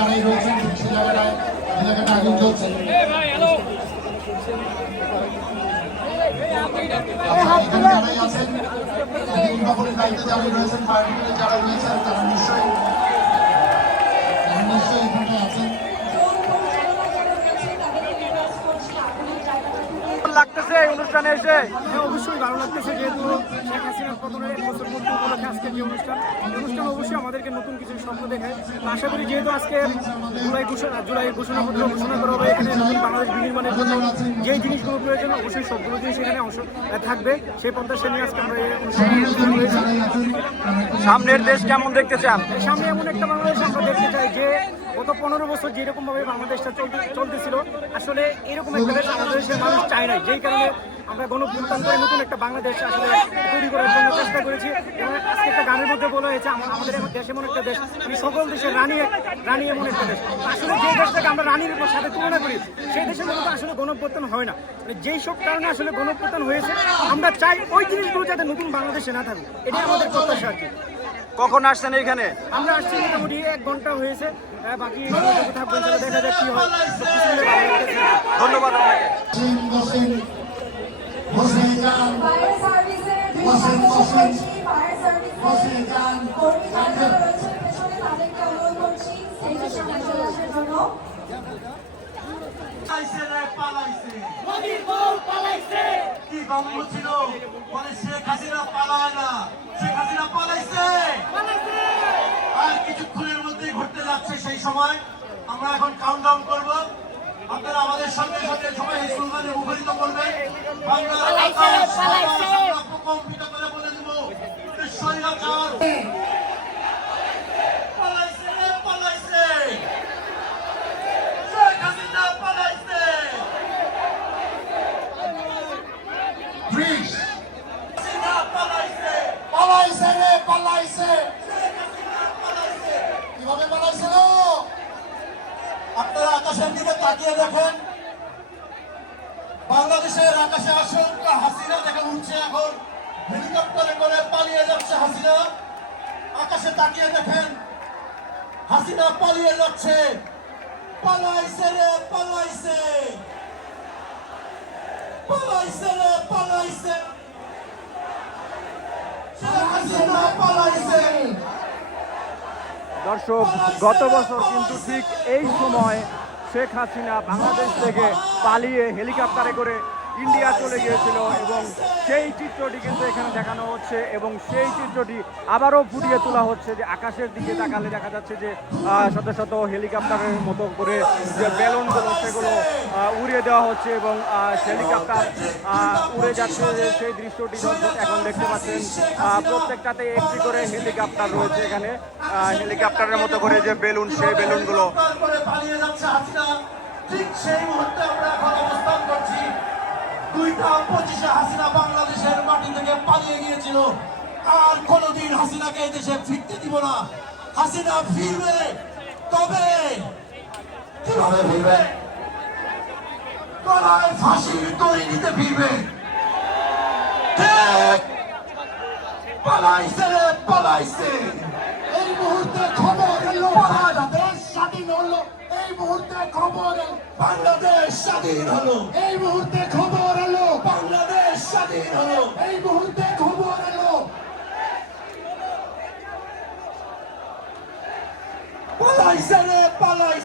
যারাই রয়েছেন সে জায়গাটায় জায়গাটা আগুন চলছে এখানে যারাই আছেন নির্বাপনের দায়িত্বে রয়েছেন ফায়ার যারা রয়েছেন, তারা নিশ্চয়ই তারা নিশ্চয়ই এখানটায় আছেন লাগতেছে এই অনুষ্ঠানে এসে? হ্যাঁ অবশ্যই ভালো লাগতেছে যেহেতু শেখ হাসিনার পতনের এক বছর পূর্তি উপলক্ষে আজকের যে অনুষ্ঠান। অনুষ্ঠান অবশ্যই আমাদেরকে নতুন কিছু স্বপ্ন দেখায় আশা করি যেহেতু আজকে জুলাই ঘোষণা জুলাই ঘোষণাপত্র ঘোষণা করা হবে এখানে নতুন বাংলাদেশ বিনির্মাণের জন্য যেই জিনিসগুলো প্রয়োজন অবশ্যই সবগুলো জিনিস এখানে অংশ থাকবে। সেই প্রত্যাশা নিয়ে আজকে আমরা এই সামনের দেশ কেমন দেখতে চান? সামনে এমন একটা বাংলাদেশ আমরা দেখতে চাই যে গত পনেরো বছর যেরকম ভাবে বাংলাদেশটা চলতে চলতেছিল আসলে এরকম একটা দেশ আমাদের মানুষ চায় না যেই কারণে আমরা গণভ্যুত্থান করে নতুন একটা বাংলাদেশ আসলে তৈরি করার জন্য চেষ্টা করেছি। এবং আজকে একটা গানের মধ্যে বলা হয়েছে আম- আমাদের এখন দেশ এমন একটা দেশ। মানে সকল দেশের রানী রানী এমন একটা দেশ। আসলে যে দেশটাকে আমরা রানীর সাথে তুলনা করি সেই দেশের মধ্যে আসলে গণভ্যুত্থান হয় না। মানে যেই সব কারণে আসলে গণভ্যুত্থান হয়েছে আমরা চাই ওই জিনিসগুলো যাতে নতুন বাংলাদেশে না থাকে। এটাই আমাদের প্রত্যাশা আর কি। কখন আসছেন এখানে আমরা আসছি মোটামুটি এক ঘণ্টা হয়েছে। আহ, বাকি দেখা যাক কি হয়। ধন্যবাদ আপনাকে। কি ছিল বলে শেখ হাসিনা পালায় না শেখ হাসিনা পালাইছে। আর কিছুক্ষণের মধ্যেই ঘটতে যাচ্ছে সেই সময়। আমরা এখন কাউন্টডাউন করব। আপনারা আমাদের সঙ্গে সঙ্গে সবাই এই স্লোগানে মুখরিত করবেন। বাংলার আকাশ প্রকম্পিত করে বলে দেব স্বৈরাচার পালাইছে রে পালাইছে। শেখ হাসিনা পালাইছে ব্রিজ হাসিনা পালাইছে পালাইছে রে পালাইছে শেখ হাসিনা পালাইছে কীভাবে পালাইছে গো আপনারা আকাশের দিকে তাকিয়ে দেখেন। বাংলাদেশের আকাশে আশঙ্কা হাসিনা দেখে উঠছে এখন। হেলিকপ্টারে করে পালিয়ে যাচ্ছে হাসিনা। আকাশে তাকিয়ে দেখেন হাসিনা পালিয়ে যাচ্ছে। পালাইছে রে পালাইছে। পালাইছে রে পালাইছে। হাসিনা পালাইছে। দর্শক গত বছর কিন্তু ঠিক এই সময় শেখ হাসিনা বাংলাদেশ থেকে পালিয়ে হেলিকপ্টারে করে ইন্ডিয়া চলে গিয়েছিল এবং সেই চিত্রটি কিন্তু এখানে দেখানো হচ্ছে এবং সেই চিত্রটি আবারও ফুটিয়ে তোলা হচ্ছে যে আকাশের দিকে তাকালে দেখা যাচ্ছে যে শত শত হেলিকপ্টারের মতো করে যে বেলুনগুলো সেগুলো উড়িয়ে দেওয়া হচ্ছে এবং হেলিকপ্টার উড়ে যাচ্ছে সেই দৃশ্যটি এখন দেখতে পাচ্ছেন। প্রত্যেকটাতে একটি করে হেলিকপ্টার রয়েছে এখানে। হেলিকপ্টারের মতো করে যে বেলুন সেই বেলুনগুলো ঠিক সেই মুহূর্তে আমরা দুইটা পঁচিশে হাসিনা বাংলাদেশের মাটি থেকে পালিয়ে গিয়েছিল। আর কোনোদিন হাসিনাকে দেশে ফিরতে দিব না। হাসিনা ফিরবে, তবে কীভাবে ফিরবে? গলায় ফাঁসির দড়ি নিতে ফিরবে পালাইছে পালাইছে। এই মুহূর্তে খবর এলো এই মুহূর্তে খবর বাংলাদেশ স্বাধীন হলো। এই মুহূর্তে খবর হলো। বাংলাদেশ স্বাধীন হলো। এই মুহূর্তে